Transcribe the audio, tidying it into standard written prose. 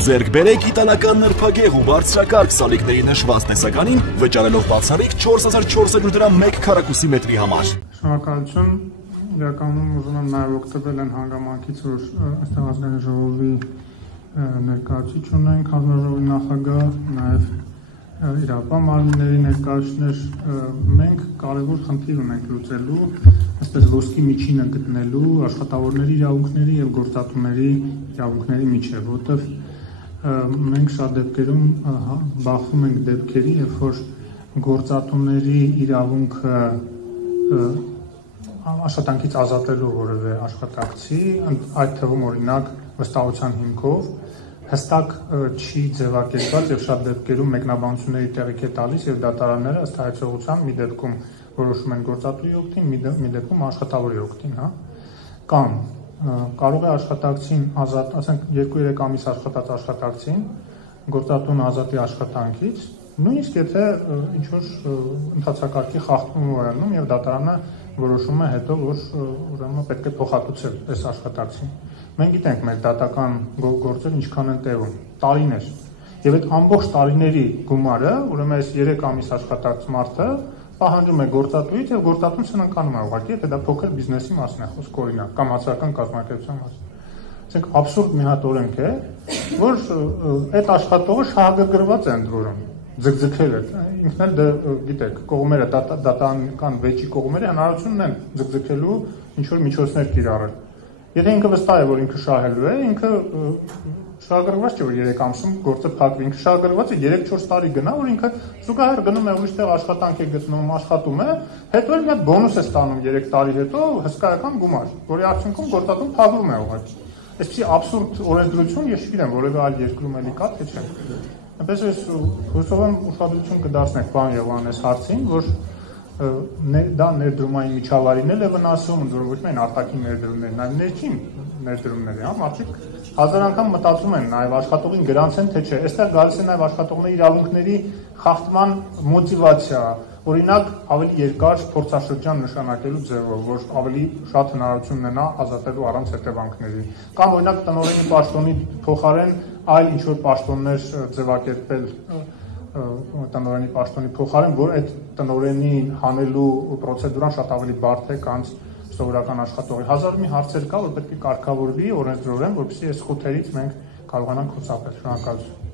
Ձեռք բերեք իտալական նրբագեղ ու բարձրակարգ սալիկների նշված տեսականին, վճարելով բացառիկ 4400 դրամ 1 քառակուսի մետրի համար։ Շնորհակալություն, իրականում ուզում եմ նաև օգտվել են հանգամանքից, որ այստեղ ազգային ժողովի ներկայացուցիչ ունենք, հանձնաժողովի նախագահ, նաև իրավապահ մարմինների ներկայացուցիչներ, մենք կարևոր խնդիր ունենք լուծելու, այսպես ոսկի միջինը գտնելու աշխատավորների իրավունքների եւ գործատուների իրավունքների միջեւ, որտեղ մենք շատ դեպքերում բախվում ենք դեպքերի, երբ որ գործատուների իրավունքը աշխատանքից ազատելու որևէ աշխատակցի, այդ թվում օրինակ վստահության հիմքով հստակ չի ձևակերպված եւ շատ դեպքերում մեկնաբանությունների տեղիք է տալիս եւ դատարանները ըստ հայցողության մի դեպքում որոշում են գործատուի օգտին, մի դեպքում աշխատավորի օգտին, հա, կամ կարող է աշխատակցին ազատ, ասենք 2-3 ամիս աշխատած աշխատակցին գործատուն ազատի աշխատանքից, նույնիսկ եթե ինչ-որ ընդհանցակարգի խախտում ունենում եւ դատարանը որոշում է հետո, որ ուրեմն պետք է փոխհատուցել այս աշխատակցին։ Մենք գիտենք մեր դատական գործեր ինչքան են տևում, տարիներ։ Եվ այդ ամբողջ տարիների գումարը, ուրեմն այս 3 ամիս աշխատած մարդը պահանջում է գործատուից եւ գործատուն ցանկանում է ուղղակի, եթե դա փոքր բիզնեսի մասին է խոսք, օրինակ, կամ հասարակական կազմակերպության մասին։ Ասենք абսուրդ մի հատ օրենք է, որ այդ աշխատողը շահագրգռված է ընդ որում, ձգձգել է, ինքն էլ գիտեք, կողմերը դատական վեճի կողմերը հնարավորություն ունեն ձգձգելու ինչ որ միջոցներ կիրառել։ Եթե ինքը վստահ է, որ ինքը շահելու է, ինքը շահագրգռված չէ, որ 3 ամսում գործը փակվի, ինքը շահագրգռված է 3-4 տարի գնա, որ ինքը զուգահեռ գնում է ուրիշ տեղ աշխատանք է գտնում, աշխատում է, հետո էլ մի հատ բոնուս է ստանում 3 տարի հետո հսկայական գումար, որի արդյունքում գործատուն փակվում է ուղղակի։ Այսպիսի абսուրդ օրենսդրություն ես չգիտեմ, որևէ այլ երկրում էլի կա, թե չէ։ Այնպես ես հուսով եմ ուշադրություն կդարձնեք պարոն Եղանես հարցին, որ դա ներդրումային միջավայրին է վնասում, ընդ որում ոչ միայն արտաքին ներդրումներն, այլ ներքին ներդրումները, հա, մարդիկ հազար անգամ մտածում են նաև աշխատողին գրանցեն, թե չէ, այստեղ գալիս է նաև աշխատողների իրավունքների խախտման մոտիվացիա, օրինակ ավելի երկար փորձաշրջան նշանակելու ձևով, որ ավելի շատ հնարավորություն ունենա ազատելու առանց հետևանքների, կամ օրինակ տնօրենի պաշտոնի փոխարեն այլ ինչ-որ պաշտոններ ձևակերպել տնօրենի պաշտոնի փոխարեն, որ այդ տնօրենի հանելու պրոցեդուրան շատ ավելի բարդ է, քան սովորական աշխատողի։ Հազար մի հարցեր կա, որ պետք է կարգավորվի օրենսդրորեն, որպեսզի այս խութերից մենք կարողանանք խուսափել։ Շնորհակալություն։